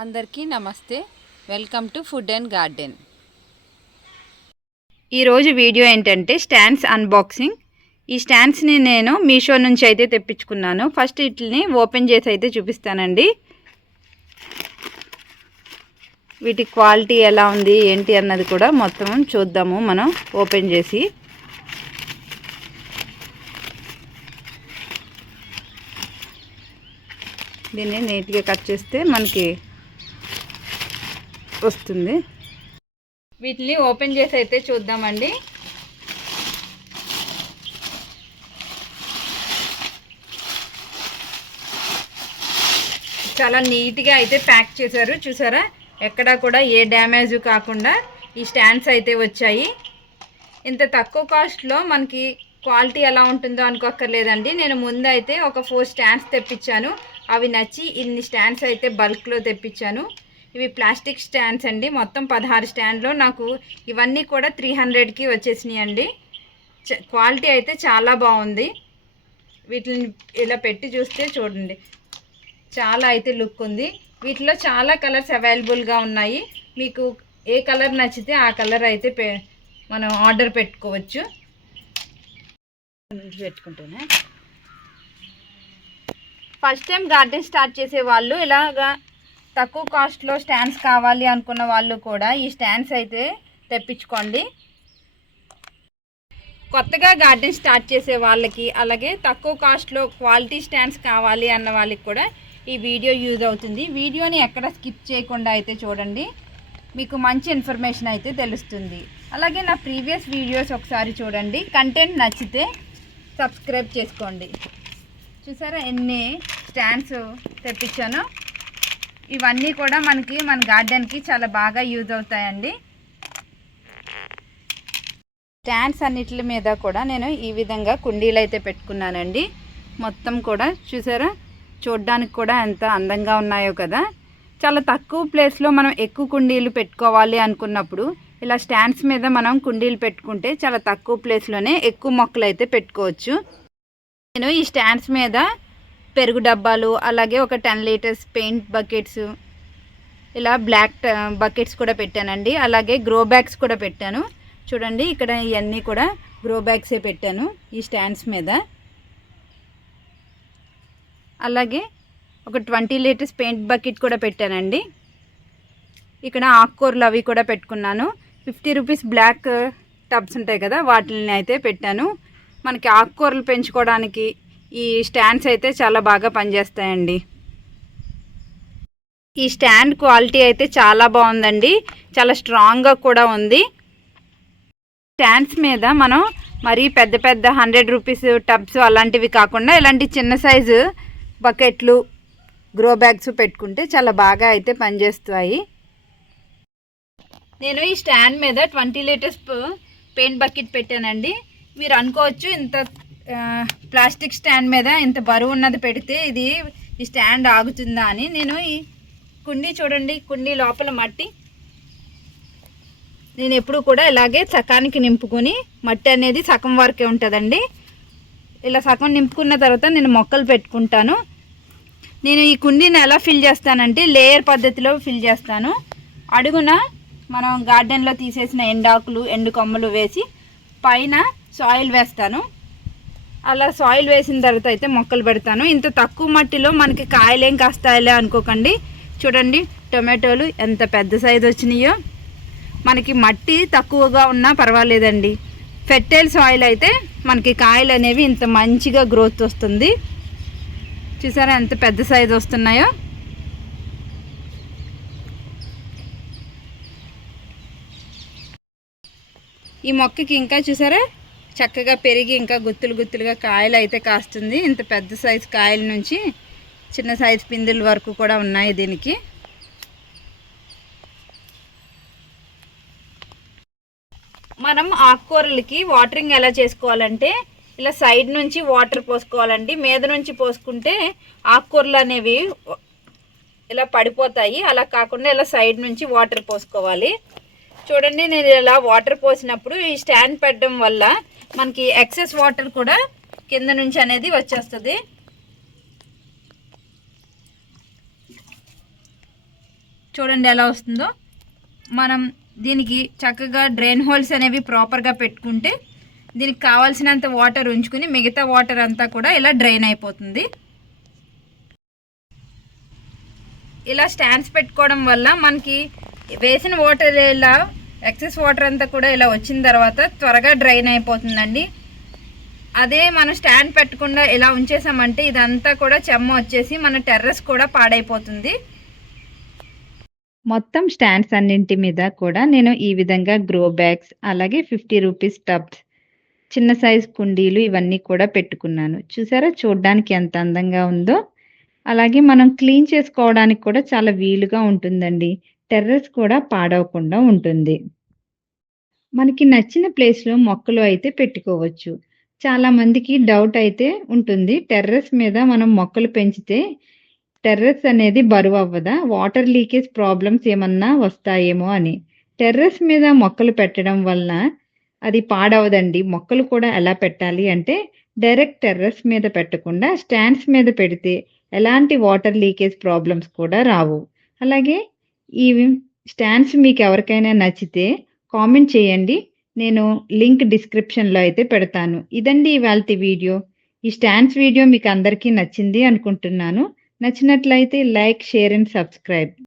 అందరికీ నమస్తే. Welcome to food and garden. ఈరోజు వీడియో ఏంటంటే స్టాండ్స్ అన్బాక్సింగ్. ఈ స్టాండ్స్ని నేను మీషో నుంచి అయితే తెప్పించుకున్నాను. ఫస్ట్ వీటిని ఓపెన్ చేసి అయితే చూపిస్తానండి. వీటి క్వాలిటీ ఎలా ఉంది ఏంటి అన్నది కూడా మొత్తం చూద్దాము మనం ఓపెన్ చేసి. దీన్ని నీట్గా కట్ చేస్తే మనకి వస్తుంది. వీటిని ఓపెన్ చేసి అయితే చూద్దామండి. చాలా నీట్గా అయితే ప్యాక్ చేశారు. చూసారా? ఎక్కడా కూడా ఏ డ్యామేజ్ కాకుండా ఈ స్టాండ్స్ అయితే వచ్చాయి. ఇంత తక్కువ కాస్ట్లో మనకి క్వాలిటీ ఎలా ఉంటుందో అనుకోక్కర్లేదండి. నేను ముందు అయితే ఒక ఫోర్ స్టాండ్స్ తెప్పించాను. అవి నచ్చి ఇన్ని స్టాండ్స్ అయితే బల్క్లో తెప్పించాను. ఇవి ప్లాస్టిక్ స్టాండ్స్ అండి. మొత్తం పదహారు స్టాండ్లో. నాకు ఇవన్నీ కూడా త్రీ హండ్రెడ్కి వచ్చేసినాయి అండి క్వాలిటీ అయితే చాలా బాగుంది. వీటిని ఇలా పెట్టి చూస్తే చూడండి. చాలా అయితే లుక్ ఉంది. వీటిలో చాలా కలర్స్ అవైలబుల్గా ఉన్నాయి. మీకు ఏ కలర్ నచ్చితే ఆ కలర్ అయితే పె మనం ఆర్డర్ పెట్టుకోవచ్చు. పెట్టుకుంటేనే? ఫస్ట్ టైం గార్డెన్ స్టార్ట్ చేసే వాళ్ళు ఇలాగా తక్కువ కాస్ట్లో స్టాండ్స్ కావాలి అనుకున్న వాళ్ళు కూడా ఈ స్టాండ్స్ అయితే తెప్పించుకోండి. కొత్తగా గార్డెన్ స్టార్ట్ చేసే వాళ్ళకి అలాగే తక్కువ కాస్ట్లో క్వాలిటీ స్టాండ్స్ కావాలి అన్న వాళ్ళకి కూడా ఈ వీడియో యూజ్ అవుతుంది. వీడియోని ఎక్కడ స్కిప్ చేయకుండా అయితే చూడండి. మీకు మంచి ఇన్ఫర్మేషన్ అయితే తెలుస్తుంది. అలాగే నా ప్రీవియస్ వీడియోస్ ఒకసారి చూడండి. కంటెంట్ నచ్చితే సబ్స్క్రైబ్ చేసుకోండి. చూసారా? ఎన్ని స్టాండ్స్ తెప్పించానో? ఇవన్నీ కూడా మనకి మన గార్డెన్కి చాలా బాగా యూజ్ అవుతాయండి. స్టాండ్స్ అన్నిటి మీద కూడా నేను ఈ విధంగా కుండీలు అయితే పెట్టుకున్నానండి. మొత్తం కూడా చూసారా? చూడ్డానికి కూడా ఎంత అందంగా ఉన్నాయో కదా. చాలా తక్కువ ప్లేస్లో మనం ఎక్కువ కుండీలు పెట్టుకోవాలి అనుకున్నప్పుడు ఇలా స్టాండ్స్ మీద మనం కుండీలు పెట్టుకుంటే చాలా తక్కువ ప్లేస్లోనే ఎక్కువ మొక్కలు అయితే పెట్టుకోవచ్చు. నేను ఈ స్టాండ్స్ మీద పెరుగు డబ్బాలు అలాగే ఒక టెన్ లీటర్స్ పెయింట్ బకెట్స్ ఇలా బ్లాక్ బకెట్స్ uh, కూడా పెట్టానండి. అలాగే గ్రో బ్యాగ్స్ కూడా పెట్టాను. చూడండి ఇక్కడ ఇవన్నీ కూడా గ్రో బ్యాగ్సే పెట్టాను ఈ స్టాండ్స్ మీద. అలాగే ఒక ట్వంటీ లీటర్స్ పెయింట్ బకెట్ కూడా పెట్టానండి. ఇక్కడ ఆకుకూరలు అవి కూడా పెట్టుకున్నాను. ఫిఫ్టీ రూపీస్ బ్లాక్ టబ్స్ ఉంటాయి కదా వాటిని అయితే పెట్టాను. మనకి ఆకుకూరలు పెంచుకోవడానికి ఈ స్టాండ్స్ అయితే చాలా బాగా పనిచేస్తాయండి. ఈ స్టాండ్ క్వాలిటీ అయితే చాలా బాగుందండి. చాలా స్ట్రాంగ్గా కూడా ఉంది. స్టాండ్స్ మీద మనం మరీ పెద్ద పెద్ద హండ్రెడ్ రూపీస్ టబ్స్ అలాంటివి కాకుండా ఇలాంటి చిన్న సైజు బకెట్లు గ్రో బ్యాగ్స్ పెట్టుకుంటే చాలా బాగా అయితే పనిచేస్తాయి. నేను ఈ స్టాండ్ మీద ట్వంటీ లీటర్స్ పెయింట్ బకెట్ పెట్టానండి. మీరు అనుకోవచ్చు ఇంత ప్లాస్టిక్ స్టాండ్ మీద ఇంత బరువు ఉన్నది పెడితే ఇది ఈ స్టాండ్ ఆగుతుందా అని నేను ఈ కుండీ చూడండి కుండీ లోపల మట్టి. నేను ఎప్పుడు కూడా ఇలాగే సకానికి నింపుకొని మట్టి అనేది సగం వరకే ఉంటుందండి. ఇలా సగం నింపుకున్న తర్వాత నేను మొక్కలు పెట్టుకుంటాను. నేను ఈ కుండీని ఎలా ఫిల్ చేస్తానంటే లేయర్ పద్ధతిలో ఫిల్ చేస్తాను. అడుగున మనం గార్డెన్లో తీసేసిన ఎండాకులు ఎండు కొమ్మలు వేసి పైన సాయిల్ వేస్తాను. అలా సాయిల్ వేసిన తర్వాత అయితే మొక్కలు పెడతాను. ఇంత తక్కువ మట్టిలో మనకి కాయలేం కాస్తాయిలే అనుకోకండి. చూడండి టొమాటోలు ఎంత పెద్ద సైజు వచ్చినాయో. మనకి మట్టి తక్కువగా ఉన్నా పర్వాలేదండి. ఫెర్టైల్ సాయిల్ అయితే మనకి కాయలు అనేవి ఇంత మంచిగా గ్రోత్ వస్తుంది. చూసారా ఎంత పెద్ద సైజు వస్తున్నాయో. ఈ మొక్కకి ఇంకా చూసారా? చక్కగా పెరిగి ఇంకా గుత్తులు గుత్తులుగా కాయలు అయితే కాస్తుంది. ఇంత పెద్ద సైజు కాయల నుంచి చిన్న సైజు పిందుల వరకు కూడా ఉన్నాయి దీనికి. మనం ఆకుకూరలకి వాటరింగ్ ఎలా చేసుకోవాలంటే ఇలా సైడ్ నుంచి వాటర్ పోసుకోవాలండి. మీద నుంచి పోసుకుంటే ఆకుకూరలు అనేవి ఇలా పడిపోతాయి. అలా కాకుండా ఇలా సైడ్ నుంచి వాటర్ పోసుకోవాలి. చూడండి నేను ఇలా వాటర్ పోసినప్పుడు ఈ స్టాండ్ పెట్టడం వల్ల మనకి ఎక్సెస్ వాటర్ కూడా కింద నుంచి అనేది వచ్చేస్తుంది. చూడండి ఎలా వస్తుందో. మనం దీనికి చక్కగా డ్రైన్ హోల్స్ అనేవి ప్రాపర్గా పెట్టుకుంటే దీనికి కావాల్సినంత వాటర్ ఉంచుకుని మిగతా వాటర్ అంతా కూడా ఇలా డ్రైన్ అయిపోతుంది. ఇలా స్టాండ్స్ పెట్టుకోవడం వల్ల మనకి వేసిన వాటర్ ఇలా ఎక్సెస్ వాటర్ అంతా కూడా ఇలా వచ్చిన తర్వాత త్వరగా డ్రైన్ అయిపోతుందండి. అదే మనం స్టాండ్ పెట్టకుండా ఇలా ఉంచేసామంటే ఇదంతా కూడా చెమ్మ వచ్చేసి మన టెర్రస్ కూడా పాడైపోతుంది. మొత్తం స్టాండ్స్ అన్నింటి మీద కూడా నేను ఈ విధంగా గ్రో బ్యాగ్స్ అలాగే ఫిఫ్టీ రూపీస్ టబ్స్ చిన్న సైజ్ కుండీలు ఇవన్నీ కూడా పెట్టుకున్నాను. చూసారా? చూడడానికి ఎంత అందంగా ఉందో. అలాగే మనం క్లీన్ చేసుకోవడానికి కూడా చాలా వీలుగా ఉంటుందండి. టెర్రస్ కూడా పాడవకుండా ఉంటుంది. మనకి నచ్చిన ప్లేస్లో మొక్కలు అయితే పెట్టుకోవచ్చు. చాలా మందికి డౌట్ అయితే ఉంటుంది. టెర్రస్ మీద మనం మొక్కలు పెంచితే టెర్రస్ అనేది బరువు అవ్వదా? వాటర్ లీకేజ్ ప్రాబ్లమ్స్ ఏమన్నా వస్తాయేమో అని. టెర్రస్ మీద మొక్కలు పెట్టడం వలన అది పాడవదండి. మొక్కలు కూడా ఎలా పెట్టాలి అంటే డైరెక్ట్ టెర్రస్ మీద పెట్టకుండా స్టాండ్స్ మీద పెడితే ఎలాంటి వాటర్ లీకేజ్ ప్రాబ్లమ్స్ కూడా రావు. అలాగే ఈ స్టాండ్స్ మీకు ఎవరికైనా నచ్చితే కామెంట్ చేయండి. నేను లింక్ డిస్క్రిప్షన్లో అయితే పెడతాను. ఇదండి ఇవాళ వీడియో. ఈ స్టాండ్స్ వీడియో మీకు అందరికీ నచ్చింది అనుకుంటున్నాను. నచ్చినట్లయితే లైక్ షేర్ అండ్ సబ్స్క్రైబ్.